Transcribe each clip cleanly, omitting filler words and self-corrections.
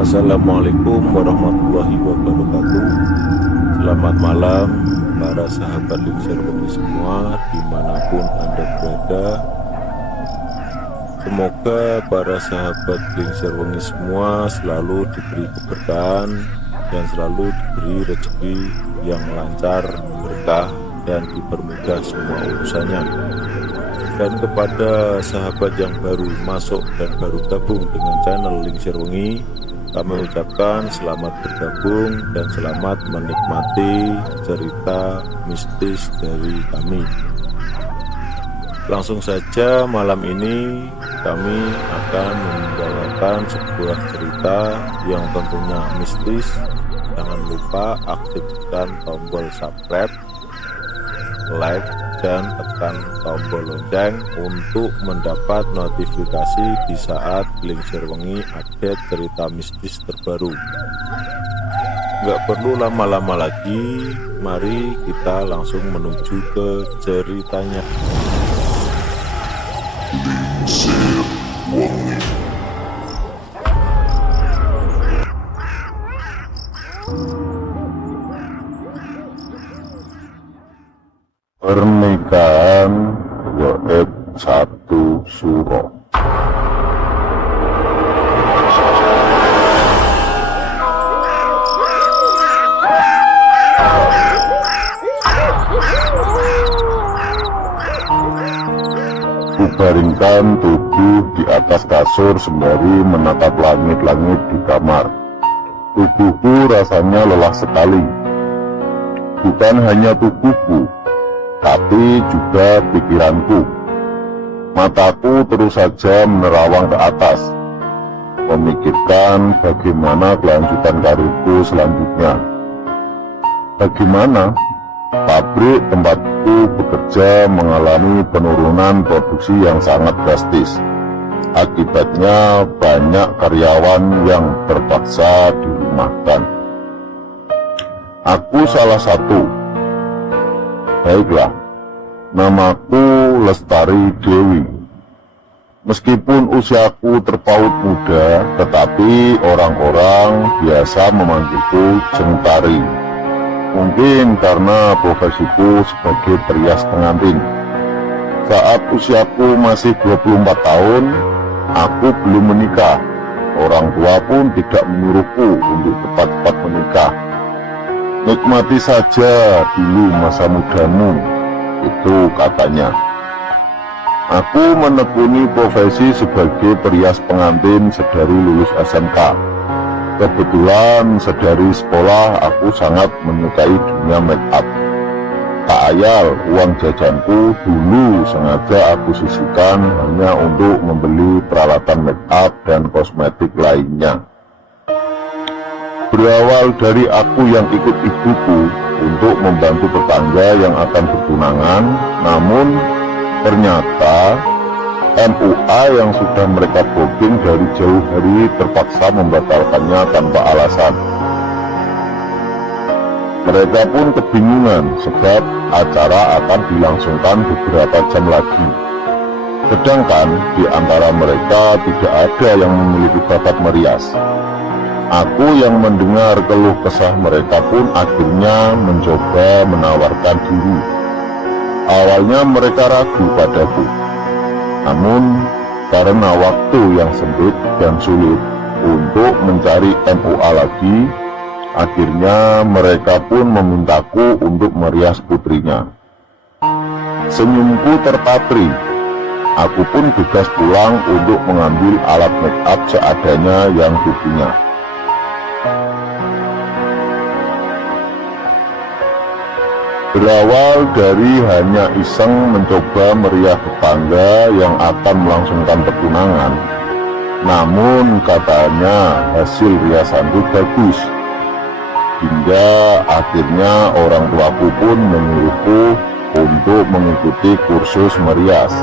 Assalamualaikum warahmatullahi wabarakatuh. Selamat malam para sahabat Lingser Wengi semua dimanapun Anda berada. Semoga para sahabat Lingser Wengi semua selalu diberi keberkahan dan selalu diberi rezeki yang lancar, berkah, dan dipermudah semua urusannya. Dan kepada sahabat yang baru masuk dan baru gabung dengan channel Lingser Wengi, kami ucapkan selamat bergabung dan selamat menikmati cerita mistis dari kami. Langsung saja malam ini kami akan membawakan sebuah cerita yang tentunya mistis. Jangan lupa aktifkan tombol subscribe, like, dan tekan tombol lonceng untuk mendapat notifikasi di saat Lingser Wengi update cerita mistis terbaru. Nggak perlu lama-lama lagi, mari kita langsung menuju ke ceritanya. Lingser Wengi. Pernikahan Gaib Satu Suro. Kubaringkan tubuh di atas kasur sembari menatap langit-langit di kamar. Tubuhku rasanya lelah sekali. Bukan hanya tubuhku, tapi juga pikiranku. Mataku terus saja menerawang ke atas, memikirkan bagaimana kelanjutan karirku selanjutnya. Bagaimana pabrik tempatku bekerja mengalami penurunan produksi yang sangat drastis. Akibatnya banyak karyawan yang terpaksa dirumahkan. Aku salah satu. Baiklah, namaku Lestari Dewi. Meskipun usiaku terpaut muda, tetapi orang-orang biasa memanggilku Jengtari. Mungkin karena profesiku sebagai perias pengantin. Saat usiaku masih 24 tahun, aku belum menikah. Orang tua pun tidak menyuruhku untuk cepat-cepat menikah. Nikmati saja dulu masa mudamu, itu katanya. Aku menekuni profesi sebagai perias pengantin sedari lulus SMK. Kebetulan sedari sekolah aku sangat menyukai dunia make up. Tak ayal uang jajanku dulu sengaja aku sisihkan hanya untuk membeli peralatan make up dan kosmetik lainnya. Berawal dari aku yang ikut ibuku untuk membantu tetangga yang akan bertunangan, namun ternyata MUA yang sudah mereka booking dari jauh hari terpaksa membatalkannya tanpa alasan. Mereka pun kebingungan sebab acara akan dilangsungkan beberapa jam lagi. Sedangkan di antara mereka tidak ada yang memiliki bakat merias. Aku yang mendengar keluh kesah mereka pun akhirnya mencoba menawarkan diri. Awalnya mereka ragu padaku, namun karena waktu yang sempit dan sulit untuk mencari MUA lagi, akhirnya mereka pun memintaku untuk merias putrinya. Senyumku terpatri. Aku pun tugas pulang untuk mengambil alat make up seadanya yang kupunya. Berawal dari hanya iseng mencoba meriah tetangga yang akan melangsungkan pertunangan, namun katanya hasil riasanku bagus. Hingga akhirnya orang tuaku pun menyuruhku untuk mengikuti kursus merias.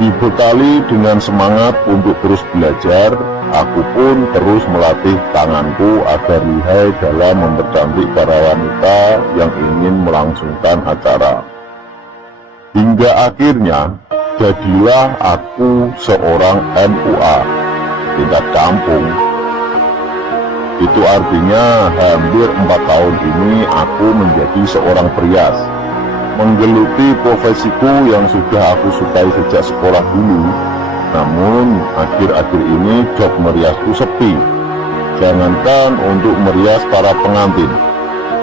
Dibekali dengan semangat untuk terus belajar, aku pun terus melatih tanganku agar lihai dalam mempercantik para wanita yang ingin melangsungkan acara. Hingga akhirnya jadilah aku seorang MUA tingkat kampung. Itu artinya hampir 4 tahun ini aku menjadi seorang perias, menggeluti profesiku yang sudah aku sukai sejak sekolah dulu. Namun akhir-akhir ini job meriasku sepi. Jangankan untuk merias para pengantin,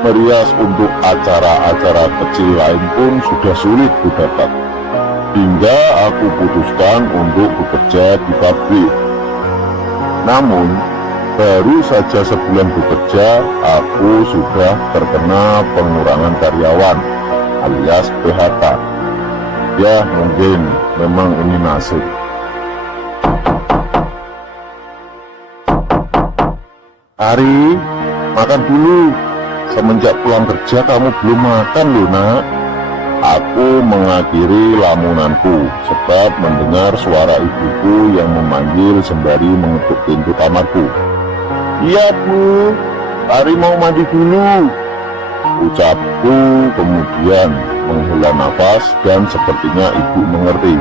merias untuk acara-acara kecil lain pun sudah sulit kudapat. Hingga aku putuskan untuk bekerja di pabrik. Namun baru saja sebulan bekerja, aku sudah terkena pengurangan karyawan alias PHK. Ya mungkin memang ini nasib. Ari, makan dulu. Semenjak pulang kerja kamu belum makan loh nak. Aku mengakhiri lamunanku sebab mendengar suara ibuku yang memanggil sembari mengetuk pintu kamarku. Iya bu, Ari mau mandi dulu, ucapku kemudian menghela nafas dan sepertinya ibu mengerti.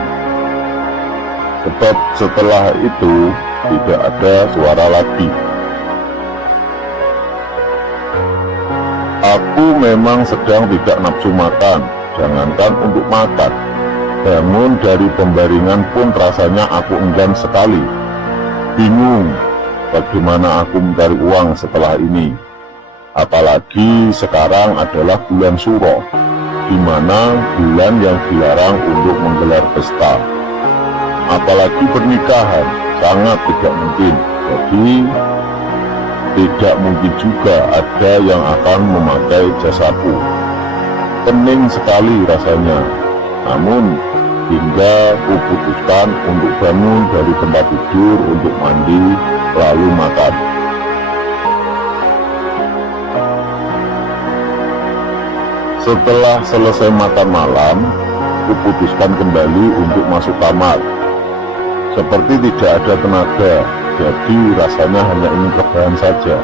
Sebab setelah itu tidak ada suara lagi. Aku memang sedang tidak nafsu makan, jangankan untuk makan. Bangun dari pembaringan pun rasanya aku enggan sekali. Bingung bagaimana aku mencari uang setelah ini. Apalagi sekarang adalah bulan Suro, di mana bulan yang dilarang untuk menggelar pesta. Apalagi pernikahan, sangat tidak mungkin. Jadi tidak mungkin juga ada yang akan memakai jasaku. Pening sekali rasanya. Namun hingga kuputuskan untuk bangun dari tempat tidur untuk mandi lalu makan. Setelah selesai makan malam, kuputuskan kembali untuk masuk kamar. Seperti tidak ada tenaga, jadi rasanya hanya ingin rebahan saja.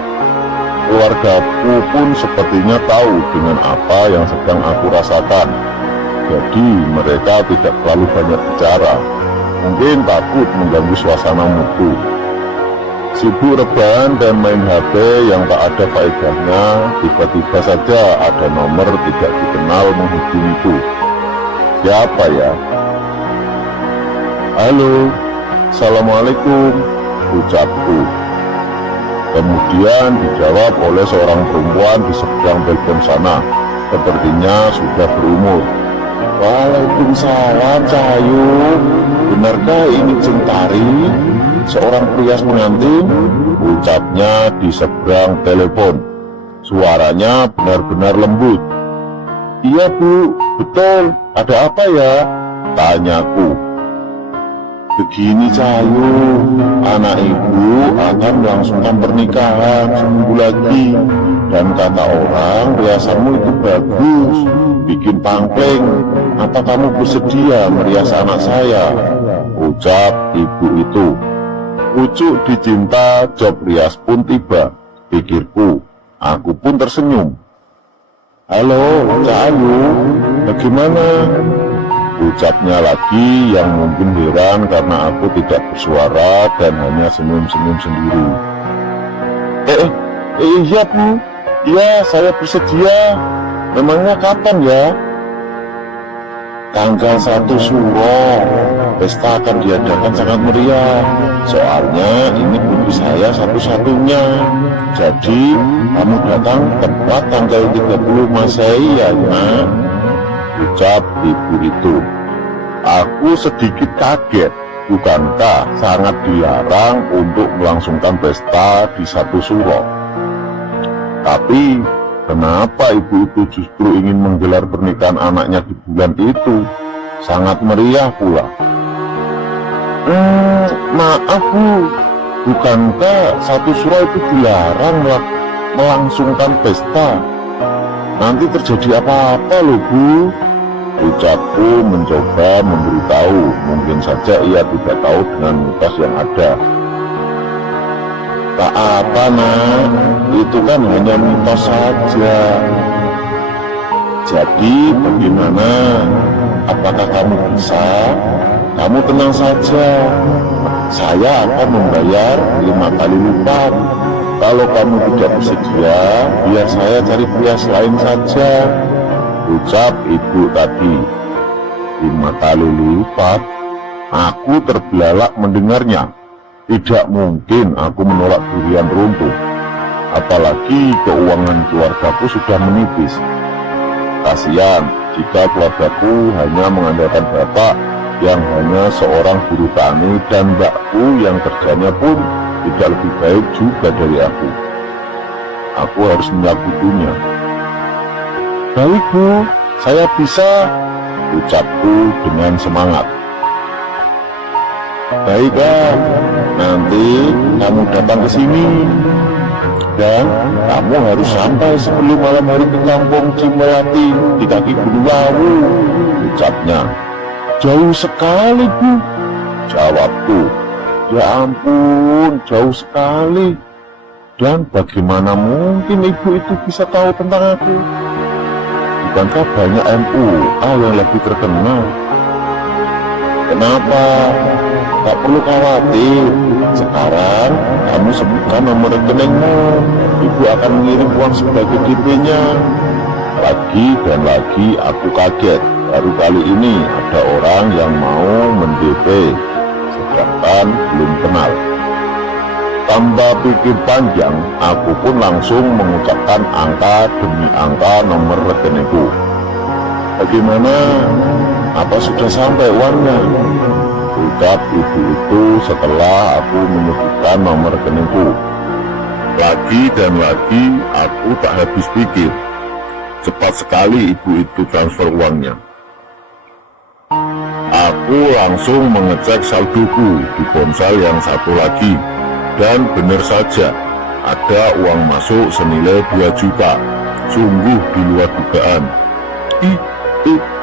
Keluargaku pun sepertinya tahu dengan apa yang sedang aku rasakan. Jadi mereka tidak terlalu banyak bicara. Mungkin takut mengganggu suasana moodku. Sibuk rebahan dan main HP yang tak ada faedahnya, tiba-tiba saja ada nomor tidak dikenal menghubungiku. Siapa ya? Halo, Assalamualaikum, ucapku. Kemudian dijawab oleh seorang perempuan di seberang telepon sana. Sepertinya sudah berumur. Waalaikumsalam Cahayu. Benarkah ini Cintari, seorang pria pengantin? Ucapnya di seberang telepon. Suaranya benar-benar lembut. Iya bu, betul. Ada apa ya? Tanyaku. Begini Cahayu, anak ibu akan melangsungkan pernikahan seminggu lagi. Dan kata orang, riasanmu itu bagus, bikin pangkling. Apa kamu bersedia merias anak saya? Ucap ibu itu. Pucuk dicinta, job rias pun tiba, pikirku. Aku pun tersenyum. Halo, Cahayu, bagaimana? Ucapnya lagi yang mungkin heran karena aku tidak bersuara dan hanya senyum-senyum sendiri. Iya bu, iya saya bersedia. Memangnya kapan ya? Tanggal 1 Suro, pesta akan diadakan sangat meriah. Soalnya ini putri saya satu-satunya. Jadi kamu datang tepat tanggal 30 Masehi ya nak? Ucap ibu itu. Aku sedikit kaget. Bukankah sangat dilarang untuk melangsungkan pesta di 1 Suro? Tapi kenapa ibu itu justru ingin menggelar pernikahan anaknya di bulan itu? Sangat meriah pula. Maaf bu, bukankah 1 Suro itu dilarang melangsungkan pesta? Nanti terjadi apa-apa loh bu. Ucapku mencoba memberitahu. Mungkin saja ia tidak tahu dengan mitos yang ada. Tak apa nak, itu kan hanya mitos saja. Jadi bagaimana? Apakah kamu bisa? Kamu tenang saja, saya akan membayar 5 kali lipat. Kalau kamu tidak bersedia, biar saya cari pria lain saja, ucap ibu tadi. Di mata Lilipat, aku terbelalak mendengarnya. Tidak mungkin aku menolak durian runtuh, apalagi keuangan keluargaku sudah menipis. Kasihan jika keluargaku hanya mengandalkan bapak yang hanya seorang buruh tani dan mbakku yang kerjanya pun tidak lebih baik juga dari aku. Aku harus menyambutnya. Baik Bu, saya bisa, ucapku dengan semangat. Baiklah, nanti kamu datang ke sini dan kamu harus sampai sebelum malam hari ke kampung Cimelati di kaki Gunung Lawu, ucapnya. Jauh sekali Bu, jawabku. Ya ampun, jauh sekali. Dan bagaimana mungkin ibu itu bisa tahu tentang aku? Bukankah banyak MUA yang lebih terkenal? Kenapa? Tak perlu khawatir. Sekarang kamu sebutkan nomor rekeningmu. Ibu akan mengirim uang sebagai DP-nya. Lagi dan lagi aku kaget. Baru kali ini ada orang yang mau men-DP, sedangkan belum kenal. Tanpa pikir panjang, aku pun langsung mengucapkan angka demi angka nomor rekeningku. Bagaimana? Apa sudah sampai uangnya? Ucap ibu itu setelah aku menyebutkan nomor rekeningku. Lagi dan lagi aku tak habis pikir. Cepat sekali ibu itu transfer uangnya. Aku langsung mengecek saldoku di ponsel yang satu lagi. Dan benar saja, ada uang masuk senilai 2 juta. Sungguh di luar dugaan.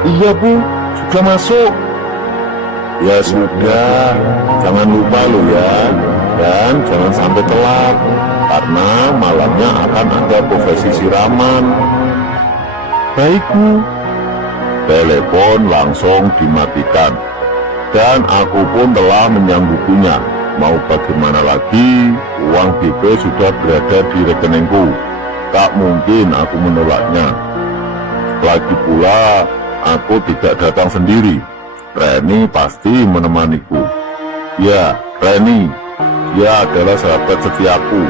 Iya Bu, sudah masuk. Ya sudah, jangan lupa lo ya. Dan jangan sampai telat, karena malamnya akan ada profesi siraman. Baik Bu. Telepon langsung dimatikan. Dan aku pun telah menyanggupinya. Mau bagaimana lagi, uang DP sudah berada di rekeningku. Tak mungkin aku menolaknya. Lagi pula, aku tidak datang sendiri. Reni pasti menemaniku. Ya, Reni. Dia adalah sahabat setiaku.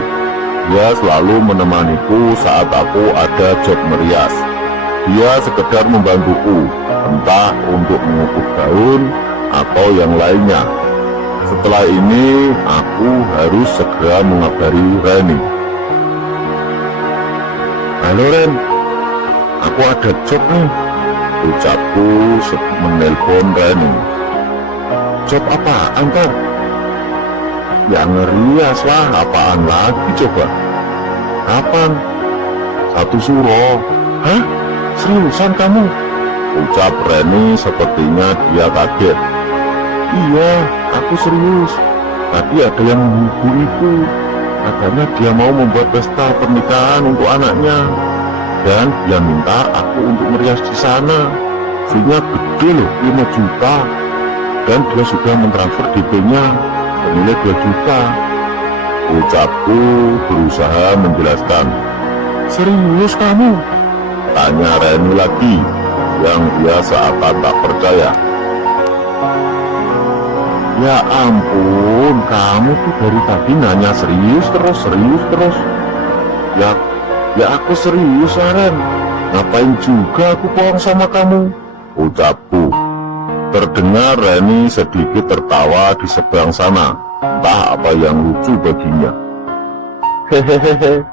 Dia selalu menemaniku saat aku ada job merias. Dia sekedar membantuku, entah untuk mengukur daun atau yang lainnya. Setelah ini, aku harus segera mengabari Reni. Halo Ren, aku ada job nih, ucapku menelpon Reni. Job apaan kau? Ya ngerias lah, apaan lagi coba? Kapan? 1 Suro. Hah? Seriusan kamu? Ucap Reni sepertinya dia kaget. Iya, aku serius. Tadi ada yang menghubungiku. Katanya dia mau membuat pesta pernikahan untuk anaknya. Dan dia minta aku untuk merias di sana. Fee-nya gede loh, 5 juta. Dan dia sudah mentransfer DP-nya senilai 2 juta. Ucapku berusaha menjelaskan. Serius kamu? Tanya Reni lagi, yang dia seakan tak percaya. Ya ampun, kamu tuh dari tadi nanya serius terus. Ya aku serius Ren. Ngapain juga aku bohong sama kamu? Ucapku. Terdengar Reni sedikit tertawa di seberang sana. Entah apa yang lucu baginya. Hehehe.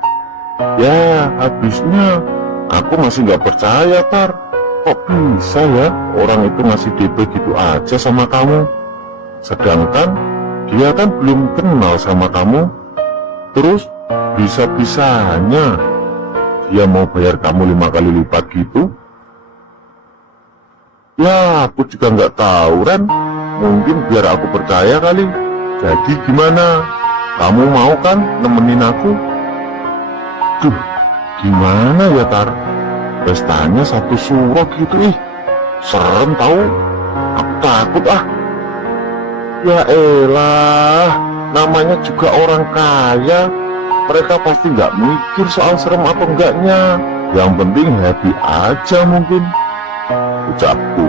Ya habisnya aku masih gak percaya Tar. Kok bisa ya orang itu ngasih DP gitu aja sama kamu? Sedangkan dia kan belum kenal sama kamu. Terus bisa-bisanya dia mau bayar kamu 5 kali lipat gitu? Ya aku juga nggak tahu Ren. Mungkin biar aku percaya kali. Jadi gimana? Kamu mau kan nemenin aku? Duh, gimana ya Tar? Pestanya 1 Suro gitu serem tahu. Aku takut ah. Ya elah, namanya juga orang kaya. Mereka pasti nggak mikir soal serem atau enggaknya. Yang penting happy aja mungkin, ucapku.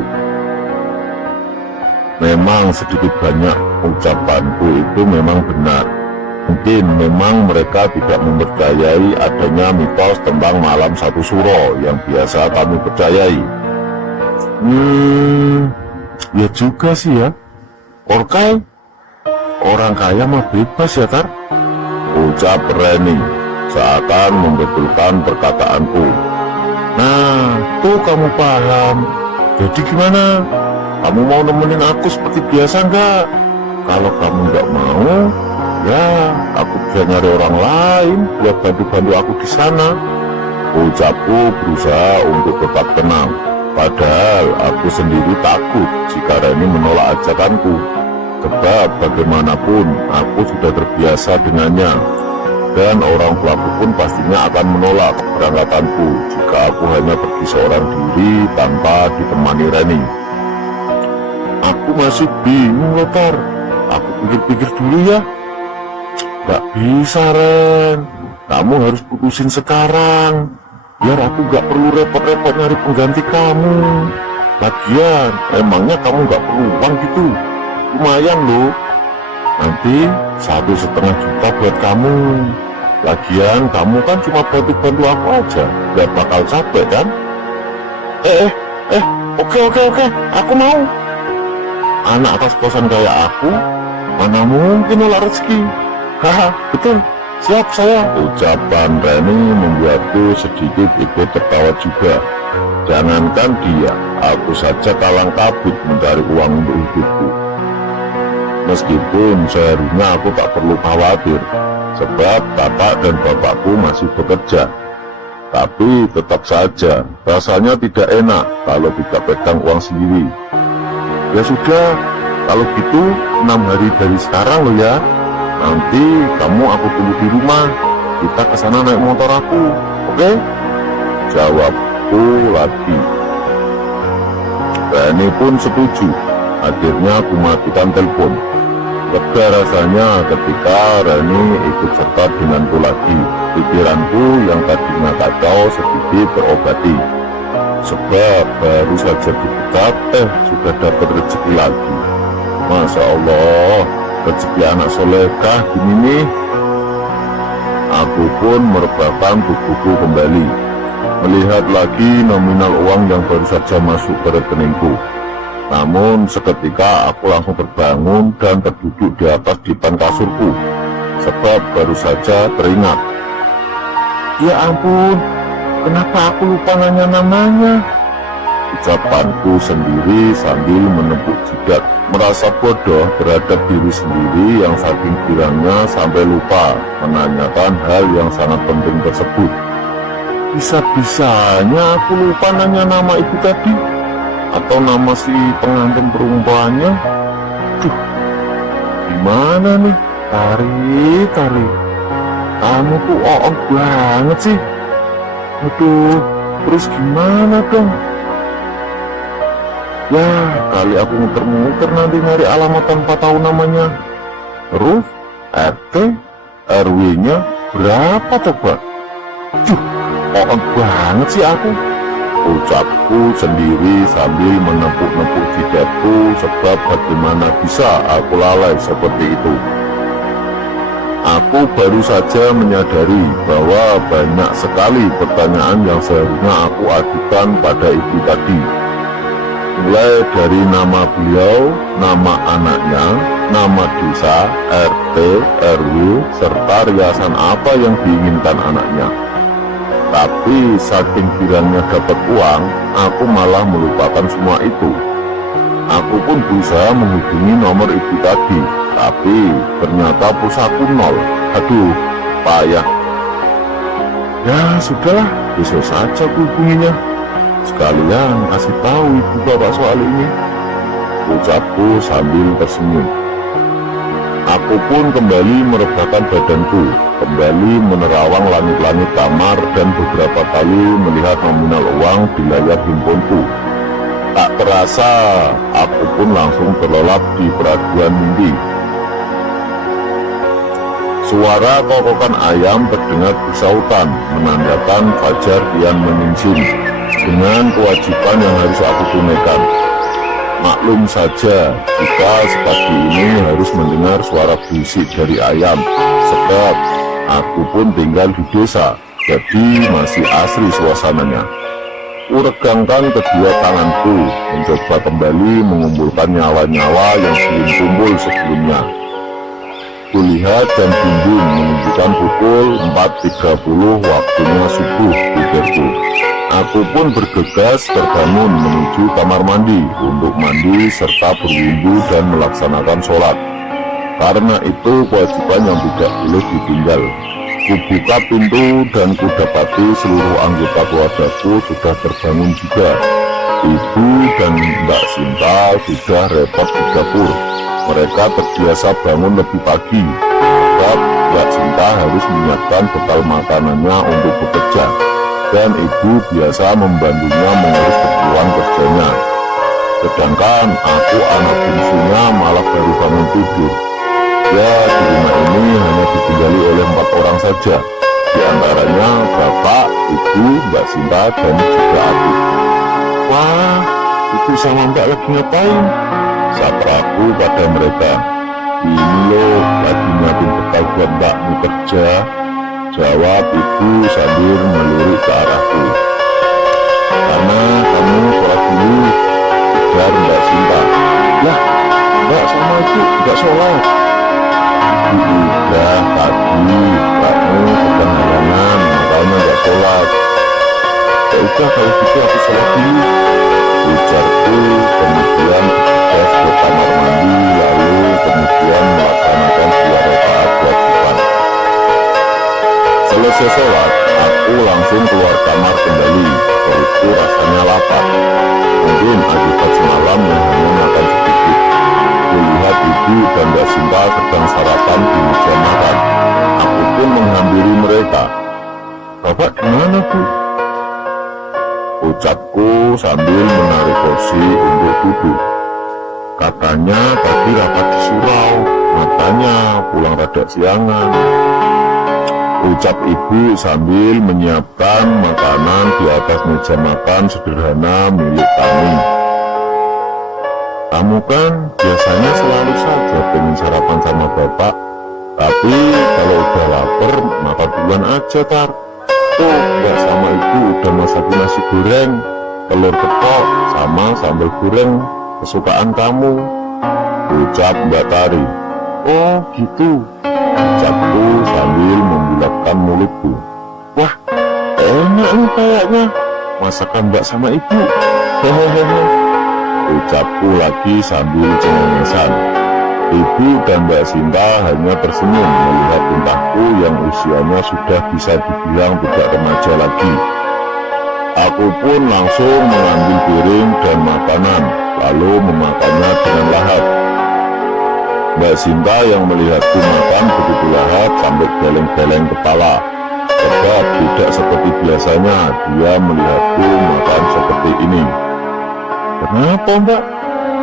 Memang sedikit banyak ucapanku itu memang benar. Mungkin memang mereka tidak mempercayai adanya mitos tentang malam satu suro yang biasa kami percayai. Ya juga sih ya. Orkai, orang kaya mah bebas ya Tar, ucap Reni seakan membetulkan perkataanku. Nah, tuh kamu paham. Jadi gimana? Kamu mau nemenin aku seperti biasa nggak? Kalau kamu nggak mau, ya aku bisa nyari orang lain buat bantu-bantu aku di sana. Ucapku berusaha untuk tetap tenang. Padahal aku sendiri takut jika Reni menolak ajakanku. Sebab bagaimanapun aku sudah terbiasa dengannya. Dan orang tuaku pun pastinya akan menolak keberangkatanku jika aku hanya pergi seorang diri tanpa ditemani Reni. Aku masih bingung loh Tar. Aku pikir-pikir dulu ya. Gak bisa Ren, kamu harus putusin sekarang, biar aku gak perlu repot-repot nyari pengganti kamu. Lagian, emangnya kamu gak perlu uang gitu? Lumayan loh. Nanti 1,5 juta buat kamu. Lagian kamu kan cuma bantu-bantu aku aja, gak bakal capek kan? Oke, aku mau. Anak kos-kosan kayak aku, mana mungkin nolak rezeki. Haha, betul, siap saya. Ucapan Reni membuatku sedikit ikut tertawa juga. Jangankan dia, aku saja kalang kabut mencari uang untuk hidupku. Meskipun seharusnya aku tak perlu khawatir, sebab kakak dan bapakku masih bekerja. Tapi tetap saja, rasanya tidak enak kalau tidak pegang uang sendiri. Ya sudah, kalau gitu 6 hari dari sekarang loh ya. Nanti kamu aku tunggu di rumah. Kita kesana naik motor aku, oke? Jawabku lagi. Reni pun setuju. Akhirnya aku matikan telepon. Lega rasanya ketika Reni ikut serta denganku lagi. Pikiranku yang tadinya kacau sedikit terobati. Sebab baru saja dipecat, sudah dapat rezeki lagi. Masya Allah, rezeki anak solehah gini nih. Aku pun merebahkan tubuhku kembali, melihat lagi nominal uang yang baru saja masuk ke rekeningku. Namun seketika aku langsung terbangun dan terduduk di atas dipan kasurku, sebab baru saja teringat. Ya ampun, kenapa aku lupa nanya namanya? Ucapanku sendiri sambil menepuk jidat, merasa bodoh terhadap diri sendiri yang saking girangnya sampai lupa menanyakan hal yang sangat penting tersebut. Bisa-bisanya aku lupa nanya nama ibu tadi, atau nama si pengantin perempuannya. Duh, gimana nih? Kari, kamu tuh oong banget sih. Aduh, terus gimana dong? Ya, kali aku muter-muter nanti nyari alamat tanpa tahu namanya. Terus, RT, RW-nya berapa coba? Duh, oong banget sih aku. Ucapku sendiri sambil menepuk-nepuk jidatku, sebab bagaimana bisa aku lalai seperti itu. Aku baru saja menyadari bahwa banyak sekali pertanyaan yang seharusnya aku ajukan pada ibu tadi. Mulai dari nama beliau, nama anaknya, nama desa, RT, RW, serta riasan apa yang diinginkan anaknya. Tapi saking girangnya dapat uang, aku malah melupakan semua itu. Aku pun berusaha menghubungi nomor ibu tadi, tapi ternyata pulsaku nol. Aduh, payah. Ya sudahlah, besok saja aku hubunginya. Sekalian kasih tahu ibu bapak soal ini, ucapku sambil tersenyum. Aku pun kembali merebahkan badanku, kembali menerawang langit-langit kamar dan beberapa kali melihat nominal uang di layar handphoneku. Tak terasa, aku pun langsung terlelap di peraduan mimpi. Suara kokokan ayam terdengar di sautan, menandakan fajar kian menyingsing. Dengan kewajiban yang harus aku tunaikan. Maklum saja, jika sepagi ini harus mendengar suara berisik dari ayam, sebab aku pun tinggal di desa, jadi masih asri suasananya. Kuregangkan kedua tanganku, mencoba kembali mengumpulkan nyawa-nyawa yang belum kumpul sebelumnya. Kulihat jam dinding menunjukkan pukul 4.30 waktunya subuh, pikirku. Aku pun bergegas terbangun menuju kamar mandi untuk mandi serta berwudu dan melaksanakan sholat. Karena itu kewajiban yang tidak boleh ditinggal. Kubuka pintu dan kudapati seluruh anggota keluargaku sudah terbangun juga. Ibu dan Mbak Sinta sudah repot di dapur. Mereka terbiasa bangun lebih pagi, sebab Mbak Sinta harus menyiapkan bekal makanannya untuk bekerja, dan ibu biasa membantunya mengurus keperluan kerjanya. Sedangkan aku, anak bungsunya, malah baru bangun tidur. Ya, di rumah ini hanya ditinggali oleh 4 orang saja, di antaranya bapak, ibu, Mbak Sinta, dan juga aku. Wah, ibu sama mbak lagi ngapain? Sapraku pada mereka. Ini loh, lagi nyiapin bekal buat mbakmu kerja, jawab ibu sambil melirik ke arahku. Karena kamu sholat dulu, ujar Mbak Sinta. Lah, mbak sama ibu nggak sholat? Udah tadi, kamu sedang halangan, makanya nggak sholat. Ya udah, kalau gitu aku sholat dulu, ujarku. Kemudian bergegas ke kamar mandi, lalu kemudian melaksanakan 2 rakaat kewajiban. Selesai sholat, aku langsung keluar kamar kembali. Perutku rasanya lapar, mungkin akibat semalam yang hanya makan sedikit. Kulihat ibu dan Mbak Sinta sedang sarapan di meja makan. Aku pun menghampiri mereka. Bapak gimana, Bu? Ucapku sambil menarik kursi untuk duduk. Katanya tadi rapat di surau, makanya pulang rada siangan, ucap ibu sambil menyiapkan makanan di atas meja makan sederhana milik kami. Kamu kan biasanya selalu saja pengen sarapan sama bapak, tapi kalau udah lapar maka duluan aja, Tar. Tuh, mbak sama ibu udah masakin nasi goreng, telur ketok, sama sambal goreng kesukaan kamu, ucap Mbak Tari. Oh gitu, ucapku sambil membulatkan mulutku. Wah, enak nih kayaknya masakan mbak sama ibu. Hehehe, ucapku lagi sambil cengengesan. Ibu dan Mbak Sinta hanya tersenyum melihat tingkahku yang usianya sudah bisa dibilang tidak remaja lagi. Aku pun langsung mengambil piring dan makanan, lalu memakannya dengan lahap. Mbak Sinta yang melihatku makan begitu lahap sampai geleng-geleng kepala, sebab tidak seperti biasanya dia melihatku makan seperti ini. Kenapa, Mbak?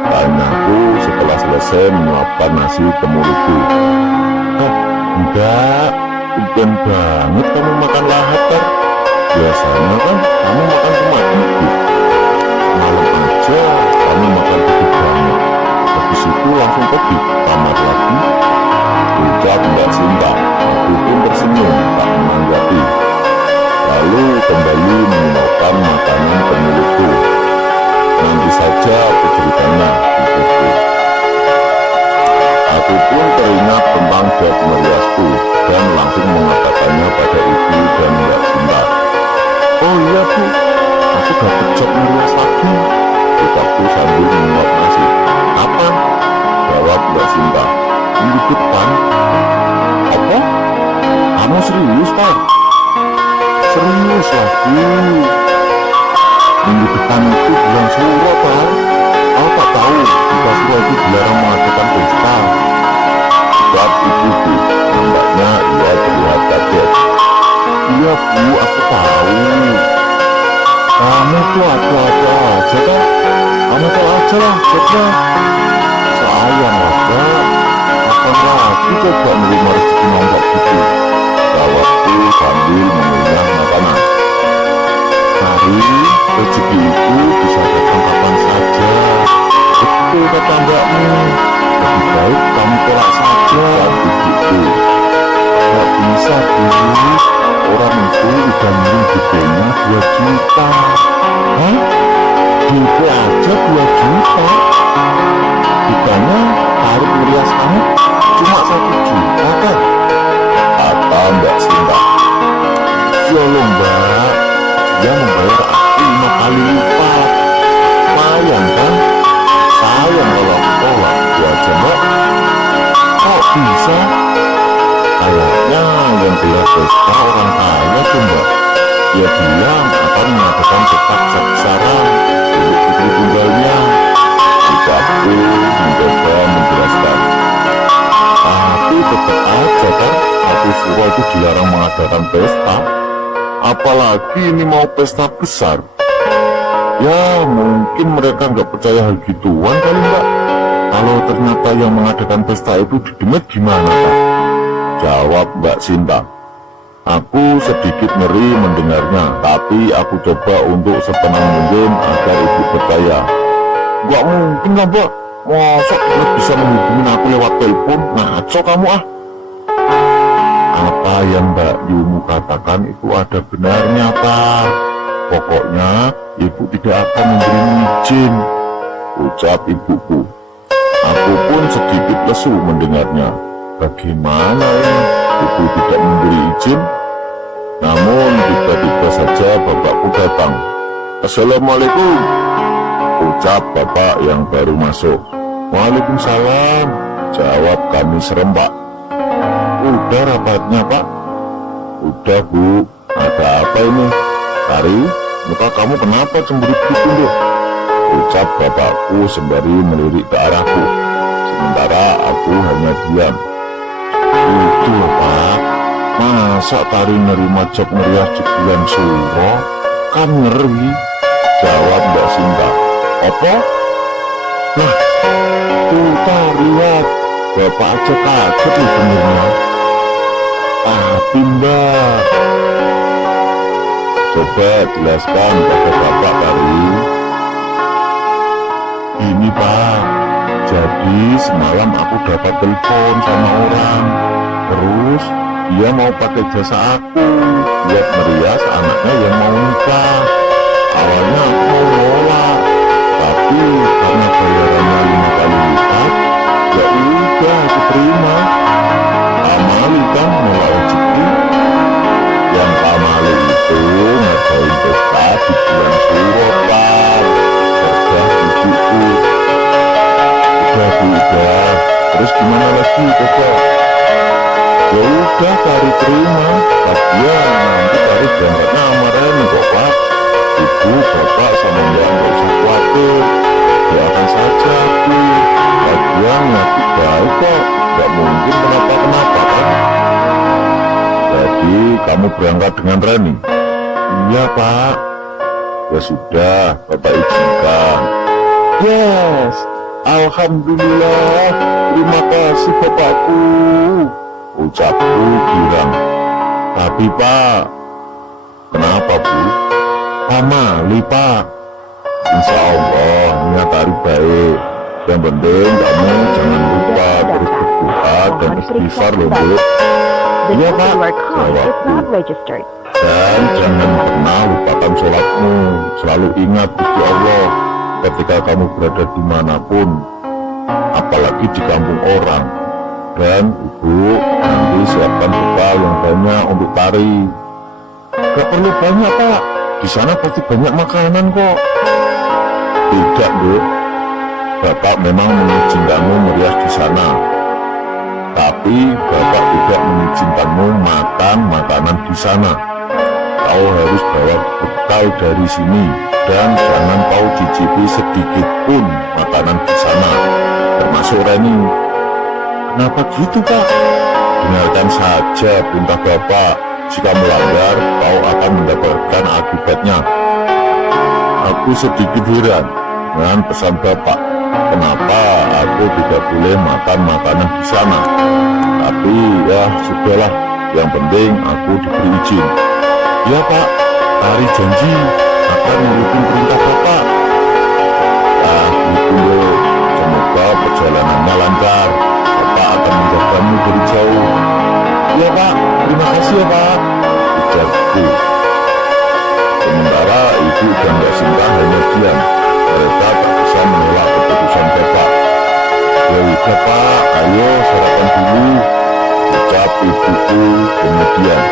Tanyaku setelah selesai menyuapkan nasi ke mulutku. Enggak, bukan banget kamu makan lahap, Tar. Biasanya kan kamu makan cuma dikit. Malam aja kamu makan gede banget. Habis itu langsung pergi ke kamar lagi, ucap Mbak Sinta. Aku pun tersenyum tak menanggapi, lalu kembali menyuapkan makanan ke mulutku. Nanti saja aku ceritanya, pikirku. Aku pun teringat tentang jad meriasku dan langsung mengatakannya pada ibu dan Mbak Sinta. Oh iya, Bu, aku dapat jad merias lagi, ucapku sambil menyuap nasi. Apa? Jawab Mbak Sinta. Minggu depan. Apa? Kamu serius, Tar? Serius lagi. Minggu depan itu bulan Suro, Tar. Kau tak tahu jika Suro itu dilarang mengadakan pesta. Sebab ibuku, nampaknya ia terlihat kaget. Iya, Bu, aku tahu. Kamu tuh ada-ada aja, kan? Kamu tahu aja lah, coba. Sayang lah, Kak. Kapan lagi coba menerima rezeki nombok gitu? Jawabku sambil mengunyah makanan. Hari rezeki itu bisa datang kapan saja. Betul kata mbakmu. Lebih baik kamu tolak saja begitu. Gak bisa Bu, orang itu udah ngirim DP-nya 2 juta. Hah? DP aja 2 juta? Bukannya tarif merias kamu cuma 1 juta kan? Kata Mbak Sinta. Ya loh Mbak, dia membayar aku 5 kali lipat. Lumayan kan? Sayang kalau aku tolak 2 aja Mbak. Kok bisa? Kayaknya yang bilang pesta orang kaya tuh Mbak. Dia bilang akan mengadakan pesta besar-besaran untuk putri tunggalnya. Ucapku mencoba menjelaskan. Tapi tetap aja kan, aku Suro itu dilarang mengadakan pesta. Apalagi ini mau pesta besar. Ya mungkin mereka nggak percaya hal gituan kali Mbak. Kalau ternyata yang mengadakan pesta itu didemet gimana Pak? Jawab Mbak Sinta. Aku sedikit ngeri mendengarnya, tapi aku coba untuk setenang mungkin agar ibu percaya. Gak mungkin lah Mbak, masa bisa menghubungin aku lewat telepon? Ngaco kamu ah. Apa yang Mbak Yumu katakan itu ada benarnya Pak. Pokoknya ibu tidak akan memberi izin, ucap ibuku. Aku pun sedikit lesu mendengarnya. Bagaimana ini? Ibu tidak memberi izin? Namun tiba-tiba saja bapakku datang. Assalamualaikum, ucap bapak yang baru masuk. Waalaikumsalam, jawab kami serempak. Udah rapatnya Pak? Udah Bu, ada apa ini? Tari, muka kamu kenapa cemberut gitu deh? Ucap bapakku sembari melirik ke arahku. Sementara aku hanya diam. Itu loh Pak, masa Tari nerima job merias di bulan Suro? Kan ngeri, jawab Mbak Sinta. Apa? Nah, tuh Tari lihat, bapak aja kaget nih benernya. Tapi Mbak, coba jelaskan pada bapak Tari. Ini Pak, jadi semalam aku dapat telepon sama orang. Terus dia mau pakai jasa aku buat merias anaknya yang mau nikah. Awalnya aku mau nolak, tapi karena bayarannya 5 kali lipat, ya udah aku terima. Amali kan nolak rezeki. Yang Amali itu ngadain pesta di bulan Suro Pak. Sergah ibuku. Udah. Terus gimana lagi coba? Ya udah Tari terima. Lagian nanti Tari berangkatnya sama Reni kok Pak. Ibu, bapak sama Mbak nggak usah khawatir. Doakan saja aku. Lagian aku baik kok. Gak mungkin kenapa-kenapa kan. Jadi kamu berangkat dengan Reni? Iya Pak. Ya sudah, bapak izinkan. Yes, alhamdulillah, terima kasih bapakku, ucapku girang. Tapi Pak, kenapa Bu? Amali Pak. Insya Allah niat Tari baik. Yang penting kamu jangan lupa terus berdoa dan istighfar loh Bu. Iya Pak, jawabku. Dan jangan pernah lupakan sholatmu. Selalu ingat Gusti Allah ketika kamu berada dimanapun, apalagi di kampung orang. Dan Ibu nanti siapkan bekal yang banyak untuk Tari. Gak perlu banyak Pak, di sana pasti banyak makanan kok. Tidak Bu, Bapak memang mengizinkanmu merias di sana, tapi Bapak tidak mengizinkanmu makan makanan di sana. Kau harus bawa bekal dari sini dan jangan kau cicipi sedikit pun makanan di sana, termasuk Reni. Kenapa gitu Pak? Dengarkan saja perintah Bapak. Jika melanggar, kau akan mendapatkan akibatnya. Aku sedikit heran dengan pesan Bapak. kenapa aku tidak boleh makan makanan di sana. Tapi ya sudahlah, yang penting aku diberi izin. Ya Pak, Ari janji akan menuruti perintah Bapak. Ah, itu loh, semoga perjalanannya lancar. Bapak akan menjagamu dari jauh. Ya Pak, terima kasih ya Pak, ujarku. Sementara ibu dan Mbak Sinta hanya diam. Mereka tak bisa menolak keputusan Bapak. Ya udah Pak, ayo sarapan dulu, ucap ibuku kemudian.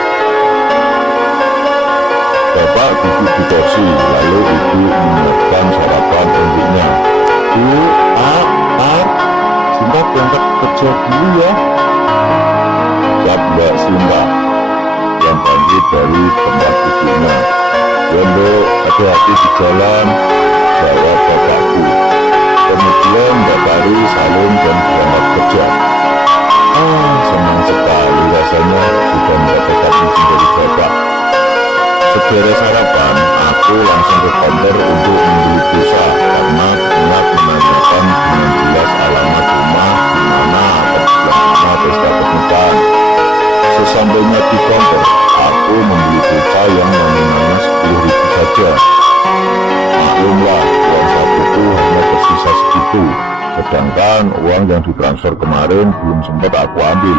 Bapak duduk di kursi, lalu ibu menyiapkan sarapan untuknya. Bu, Pak, Sinta berangkat kerja dulu ya, ucap Mbak Sinta yang bangkit dari tempat duduknya. Ya Mbak, hati-hati di jalan, jawab bapakku. Kemudian Mbak Tari salim dan berangkat kerja. Senang sekali rasanya sudah mendapatkan izin dari bapak. Seberes sarapan, aku langsung ke kantor untuk membeli pulsa karena ingat menanyakan dengan jelas alamat rumah di mana akan dilaksanakan pesta pernikahan. Sesampainya di kantor, aku membeli pulsa yang nominalnya 10.000 saja. Maklumlah, uang sakuku hanya tersisa segitu, sedangkan uang yang ditransfer kemarin belum sempat aku ambil.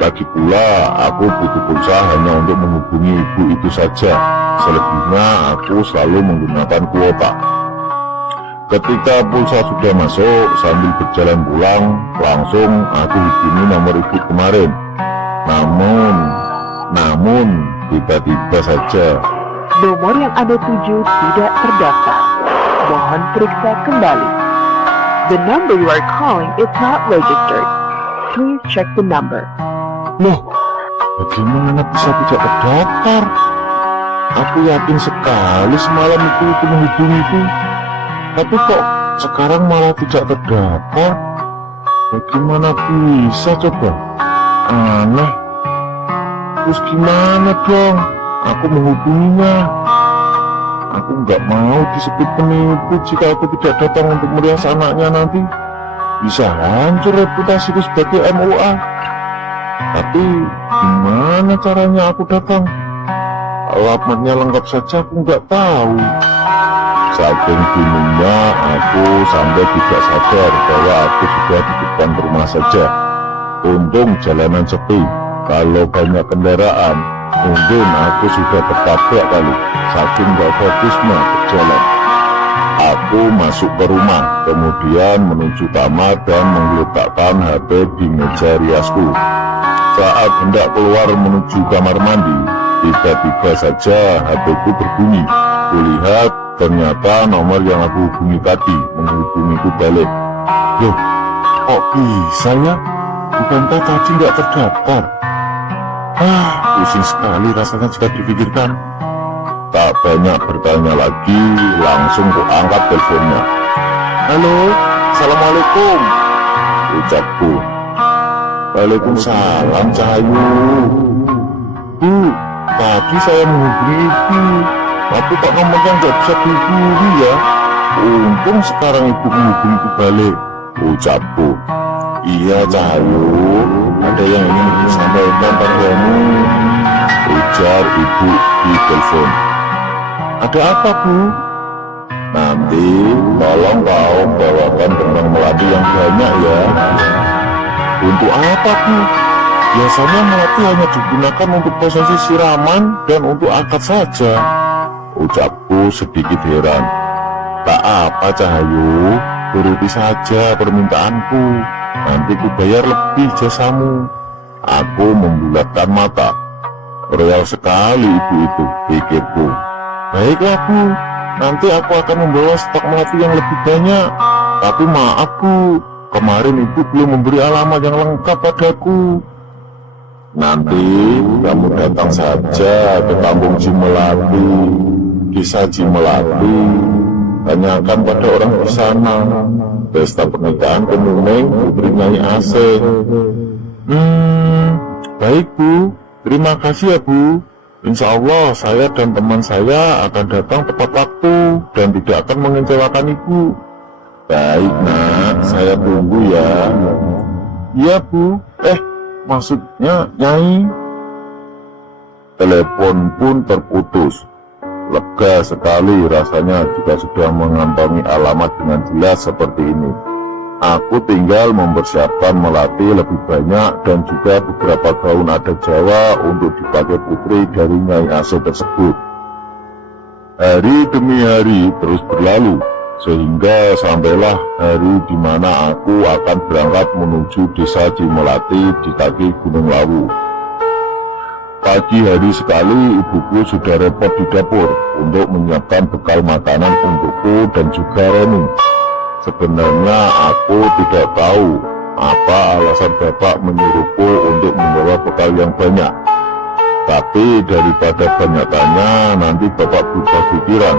Lagi pula, aku butuh pulsa hanya untuk menghubungi ibu itu saja. Selebihnya aku selalu menggunakan kuota. Ketika pulsa sudah masuk, sambil berjalan pulang, langsung aku hubungi nomor ibu kemarin. Namun tiba-tiba saja nomor yang Anda tuju tidak terdaftar. Mohon periksa kembali. The number you are calling is not registered. Please check the number. Loh, bagaimana bisa tidak terdaftar? Aku yakin sekali semalam itu menghubungiku, tapi kok sekarang malah tidak terdaftar? Bagaimana bisa coba? Aneh. Terus gimana dong aku menghubunginya? Aku nggak mau disebut penipu jika aku tidak datang untuk merias anaknya nanti. Bisa hancur reputasiku sebagai MUA. Tapi gimana caranya aku datang? Alamatnya lengkap saja aku nggak tahu. Saking bingungnya aku sampai tidak sadar bahwa aku sudah di depan rumah saja. Untung jalanan sepi. Kalau banyak kendaraan, mungkin aku sudah tertabrak kali, saking gak fokusnya berjalan. Aku masuk ke rumah, kemudian menuju kamar dan meletakkan HP di meja riasku. Saat hendak keluar menuju kamar mandi, tiba-tiba saja HP-ku berbunyi. Kulihat ternyata nomor yang aku hubungi tadi menghubungiku balik. Loh, kok bisa ya? Bukankah tadi nggak terdaftar? Pusing sekali rasanya jika dipikirkan. Tak banyak bertanya lagi, langsung kuangkat teleponnya. Halo, Assalamualaikum, ucapku. Waalaikumsalam, Cahayu. Bu, tadi saya menghubungi ibu, tapi kok nomornya nggak bisa dihubungi ya? Untung sekarang ibu menghubungiku balik, ucapku. Iya Cahayu, ada yang ingin disampaikan padamu, ujar ibu di telepon. Ada apa Bu? Nanti tolong kau bawakan kembang melati yang banyak ya. Untuk apa Bu? Biasanya melati hanya digunakan untuk prosesi siraman dan untuk akad saja, ucapku sedikit heran. Tak apa Cahayu, turuti saja permintaanku. Nanti ku bayar lebih jasamu. Aku membulatkan mata. Royal sekali ibu itu, pikirku. Baiklah Bu, nanti aku akan membawa stok melati yang lebih banyak. Tapi maaf Bu, kemarin ibu belum memberi alamat yang lengkap padaku. Nanti kamu datang saja ke kampung Cimelati, Desa Cimelati. Tanyakan pada orang di sana. Pesta pernikahan Kemuning putri Nyai Asih. Baik Bu, terima kasih ya Bu. Insya Allah saya dan teman saya akan datang tepat waktu dan tidak akan mengecewakan ibu. Baik nak, saya tunggu ya. Iya Bu. Maksudnya Nyai? Telepon pun terputus. Lega sekali rasanya jika sudah mengantongi alamat dengan jelas seperti ini. Aku tinggal mempersiapkan melati lebih banyak dan juga beberapa gaun adat Jawa untuk dipakai putri dari Nyai Ase tersebut. Hari demi hari terus berlalu, sehingga sampailah hari di mana aku akan berangkat menuju desa Cimelati di kaki Gunung Lawu. Pagi hari sekali ibuku sudah repot di dapur untuk menyiapkan bekal makanan untukku dan juga Reni. Sebenarnya aku tidak tahu apa alasan bapak menyuruhku untuk membawa bekal yang banyak. Tapi daripada banyak tanya, nanti bapak berubah pikiran.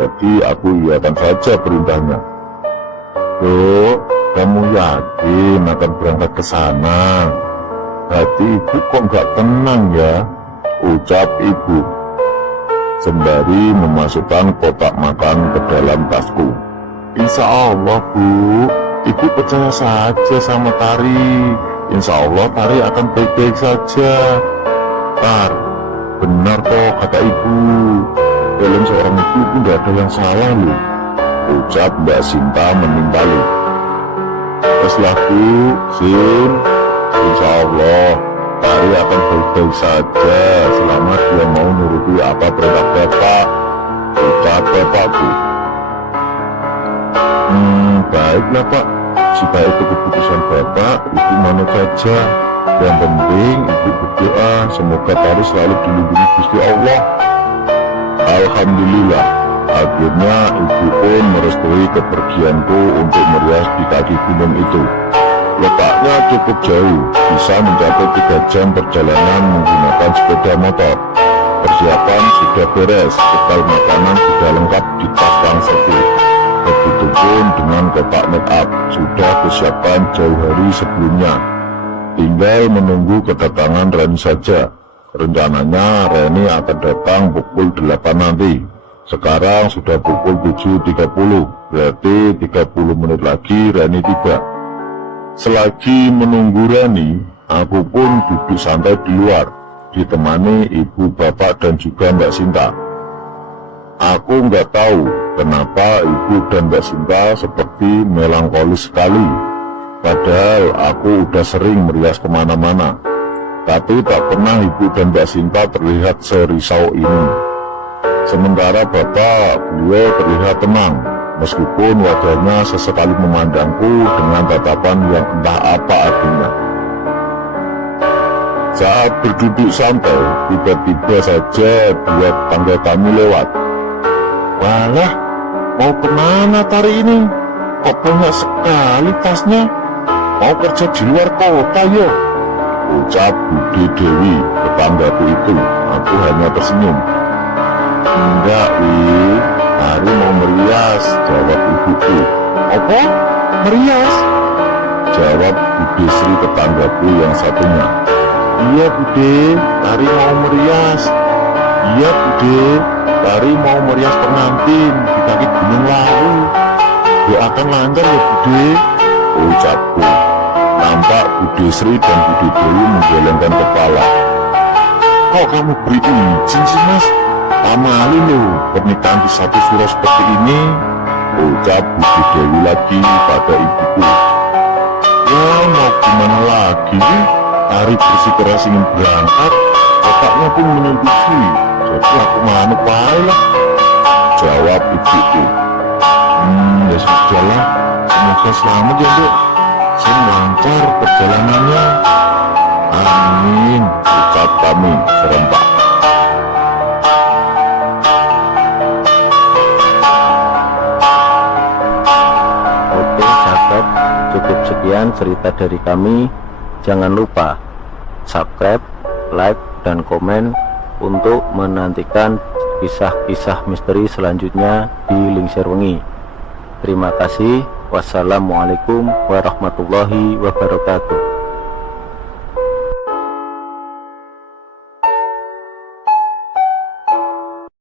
Jadi aku iakan saja perintahnya. Dok, kamu yakin akan berangkat ke sana? Hati ibu kok nggak tenang ya? Ucap ibu sembari memasukkan kotak makan ke dalam tasku. Insya Allah Bu, ibu percaya saja sama Tari. Insya Allah Tari akan baik-baik saja. Tar, benar toh kata ibu. Dalam seorang ibu pun tidak ada yang salah loh, ucap Mbak Sinta menimpali. Baiklah Bu, Sin, insya Allah Tari akan baik-baik saja selama dia mau nuruti apa perintah bapak, ucap bapakku. Baiklah Pak, jika itu keputusan bapak, ibu manut saja. Yang penting ibu berdoa semoga Tari selalu dilindungi Gusti Allah. Alhamdulillah, akhirnya ibu pun merestui kepergianku untuk merias di kaki gunung itu. Letaknya cukup jauh, bisa mencapai 3 jam perjalanan menggunakan sepeda motor. Persiapan sudah beres, bekal makanan sudah lengkap di tas ransel. Begitupun dengan kotak make up, sudah disiapkan jauh hari sebelumnya. Tinggal menunggu kedatangan Reni saja. Rencananya Reni akan datang pukul 8 nanti. Sekarang sudah pukul 7.30, berarti 30 menit lagi Reni tiba. Selagi menunggu Reni, aku pun duduk santai di luar, ditemani ibu, bapak, dan juga Mbak Sinta. Aku nggak tahu kenapa ibu dan Mbak Sinta seperti melankolis sekali. Padahal aku udah sering merias kemana-mana, tapi tak pernah ibu dan Mbak Sinta terlihat serisau ini. Sementara bapak, beliau terlihat tenang, meskipun wajahnya sesekali memandangku dengan tatapan yang entah apa artinya. Saat berduduk santai, tiba-tiba saja 2 tetangga kami lewat. Walah, mau kemana Tari ini? Kok banyak sekali tasnya? Mau kerja di luar kota ya? Ucap Budi Dewi, tetanggaku itu. Aku hanya tersenyum. Enggak, Wi, Tari mau merias, jawab ibuku. Apa? Merias? Jawab Budi Sri, tetanggaku yang satunya. Iya Bude, Tari mau merias. Iya Bude, Tari mau merias pengantin di kaki Gunung Lawu. Doakan lancar ya Bude, ucapku. Nampak Budi Sri dan Budi Dewi menggelengkan kepala. Kok kamu beri izin sih Mas? Amali loh pernikahan di satu surau seperti ini, ucap Budi Dewi lagi pada ibuku. Ya mau gimana lagi, Tari bersikeras ingin berangkat, bapaknya pun menyetujui, jadi aku manut wae lah, jawab ibuku. Ya sudahlah, semoga selamat ya Dek, semoga lancar perjalanannya. Amin, ucap kami serempak. Cukup sekian cerita dari kami. Jangan lupa subscribe, like, dan komen untuk menantikan kisah-kisah misteri selanjutnya di Lingsir Wengi. Terima kasih. Wassalamualaikum warahmatullahi wabarakatuh.